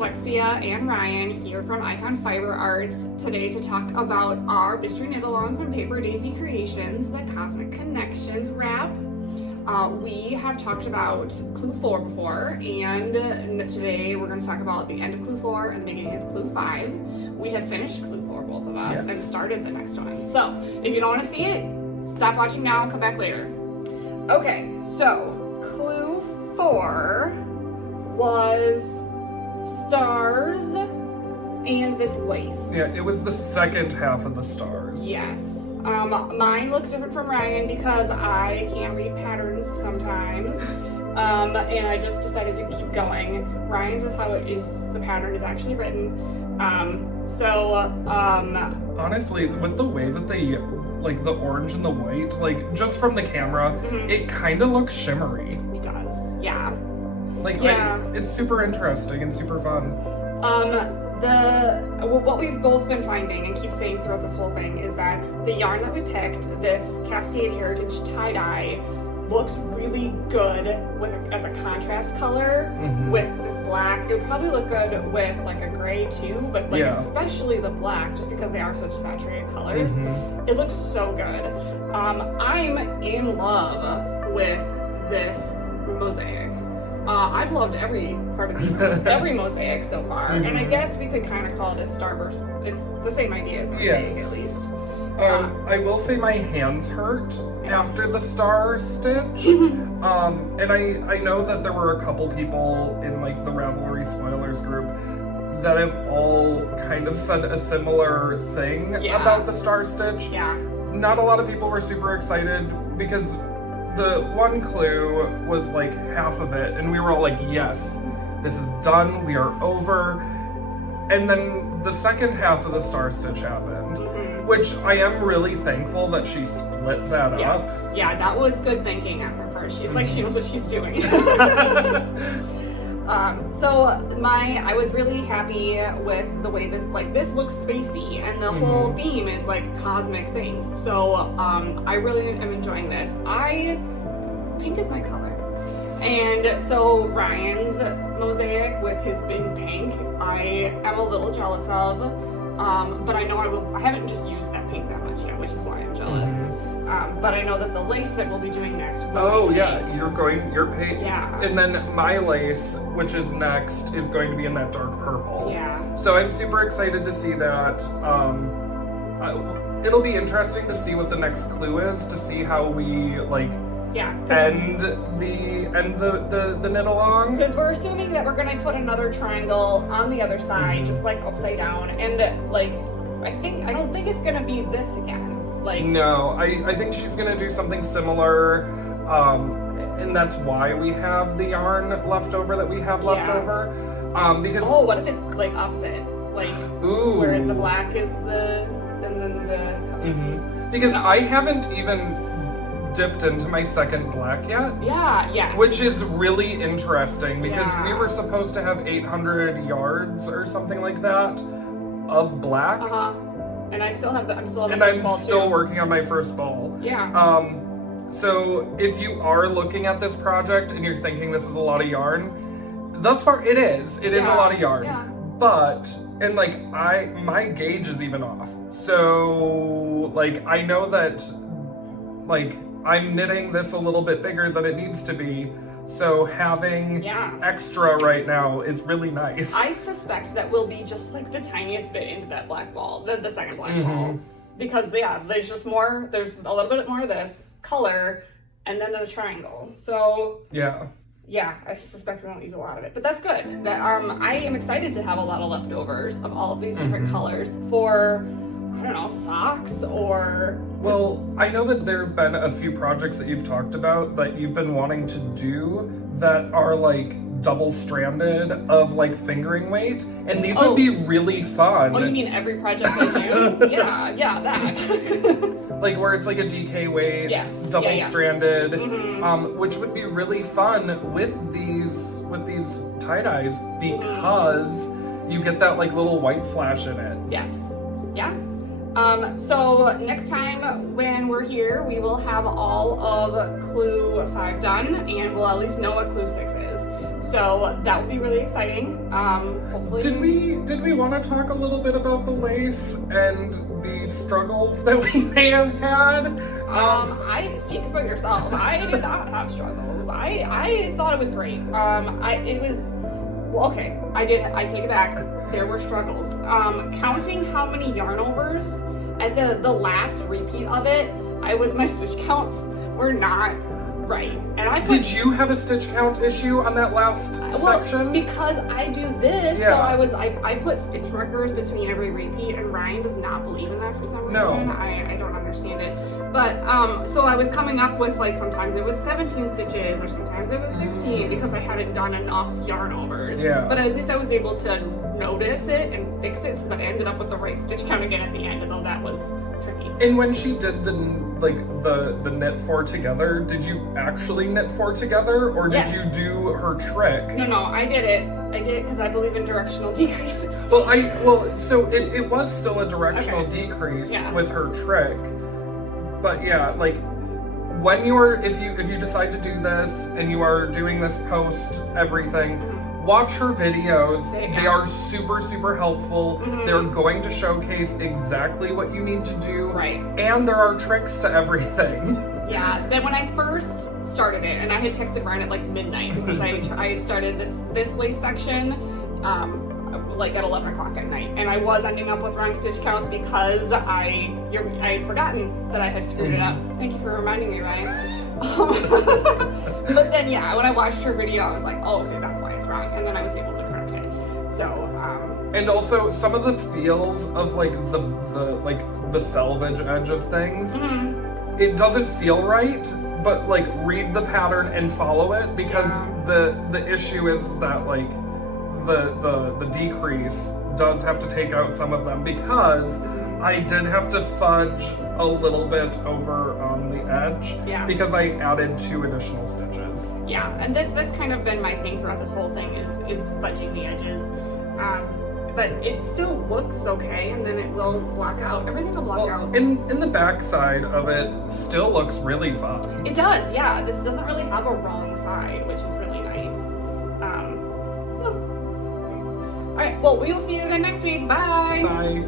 Alexia and Ryan here from Icon Fiber Arts today to talk about our mystery knit along from Paper Daisy Creations, the Cosmic Connections wrap. We have talked about Clue 4 before, and today we're going to talk about the end of Clue 4 and the beginning of Clue 5. We have finished Clue 4, both of us, and started the next one. So if you don't want to see it, stop watching now and come back later. Okay, so Clue 4 was stars and this lace. Yeah, it was the second half of the stars. Yes. Mine looks different from Ryan because I can't read patterns sometimes. And I just decided to keep going. Ryan's is how it is, the pattern is actually written. Honestly, with the way that they, like the orange and the white, like just from the camera, it kind of looks shimmery. It does, yeah. It's super interesting and super fun. What we've both been finding and keep saying throughout this whole thing is that the yarn that we picked, this Cascade Heritage Tie-Dye, looks really good as a contrast color with this black. It would probably look good with like a gray too, but especially the black, just because they are such saturated colors. It looks so good. I'm in love with this mosaic. I've loved every part of every mosaic so far, and I guess we could kind of call this starburst. It's the same idea as mosaic, at least. I will say my hands hurt after the star stitch, and I know that there were a couple people in like the Ravelry Spoilers group that have all kind of said a similar thing about the star stitch. Yeah. Not a lot of people were super excited because the one clue was like half of it, and we were all like, yes, this is done, we are over. And then the second half of the star stitch happened, which I am really thankful that she split that up. Yeah, that was good thinking on her part. She's like, she knows what she's doing. I was really happy with the way this looks spacey, and the whole theme is like cosmic things. So I really am enjoying this. Pink is my color. And so Ryan's mosaic with his big pink, I am a little jealous of, but I know I haven't just used that pink that much yet, which is why I'm jealous. But I know that the lace that we'll be doing next will be pink. You're pink. Yeah. And then my lace, which is next, is going to be in that dark purple. Yeah. So I'm super excited to see that. It'll be interesting to see what the next clue is, to see how we end the knit along. Because we're assuming that we're gonna put another triangle on the other side, just like upside down, and I don't think it's gonna be this again. No, I think she's gonna do something similar, and that's why we have the yarn left over that we have left over. Because what if it's like opposite, where the black is and then the. Because I haven't even dipped into my second black yet. Yes. Which is really interesting because we were supposed to have 800 yards or something like that of black. And I still have I'm still working on my first ball. Yeah. So if you are looking at this project and you're thinking this is a lot of yarn, thus far it is. It is a lot of yarn. Yeah. But my gauge is even off. So I know that I'm knitting this a little bit bigger than it needs to be, so having extra right now is really nice. I suspect that we'll be just the tiniest bit into that black ball, the second black ball, because there's just more. There's a little bit more of this color, and then a triangle. So I suspect we won't use a lot of it, but that's good. That I am excited to have a lot of leftovers of all of these different colors for, I don't know, socks or. Well, I know that there have been a few projects that you've talked about that you've been wanting to do that are double-stranded of fingering weight, and these would be really fun. Oh, you mean every project I do? yeah, that. Where it's a DK weight, double-stranded, which would be really fun with these tie-dyes because you get that little white flash in it. Yes. Yeah. So next time when we're here, we will have all of Clue 5 done, and we'll at least know what Clue 6 is. So that will be really exciting. Hopefully. Did we want to talk a little bit about the lace and the struggles that we may have had? I speak for yourself. I did not have struggles. I thought it was great. Okay, I take it back. There were struggles. Counting how many yarn overs at the last repeat of it, my stitch counts were not right. And did you have a stitch count issue on that last section? Because I do this, yeah. So I put stitch markers between every repeat, and Ryan does not believe in that for some reason. No. I don't understand it. But so I was coming up with, like, sometimes it was 17 stitches or sometimes it was 16 because I hadn't done enough yarn overs. Yeah. But at least I was able to notice it and fix it so that I ended up with the right stitch count again at the end, although that was tricky. And when she did the knit 4 together, did you actually knit 4 together, or did you do her trick? No, I did it because I believe in directional decreases. So it was still a directional decrease with her trick. But yeah, like when if you decide to do this and you are doing this post everything, watch her videos. They are super, super helpful. They're going to showcase exactly what you need to do. Right. And there are tricks to everything. Yeah, then when I first started it, and I had texted Ryan at like midnight because I had started this lace section like at 11 o'clock at night, and I was ending up with wrong stitch counts because I had forgotten that I had screwed it up. Thank you for reminding me, Ryan. But then when I watched her video, I was like, oh, okay, that's why it's wrong, and then I was able to correct it. So and also some of the feels of like the selvage edge of things, it doesn't feel right, but like read the pattern and follow it, because the issue is that like the decrease does have to take out some of them, because I did have to fudge a little bit over on the edge because I added 2 additional stitches. Yeah, and that's kind of been my thing throughout this whole thing is fudging the edges. But it still looks okay, and then it will block out. Everything will block out. In the back side of it still looks really fun. It does, yeah. This doesn't really have a wrong side, which is really nice. All right, well, we will see you again next week. Bye. Bye.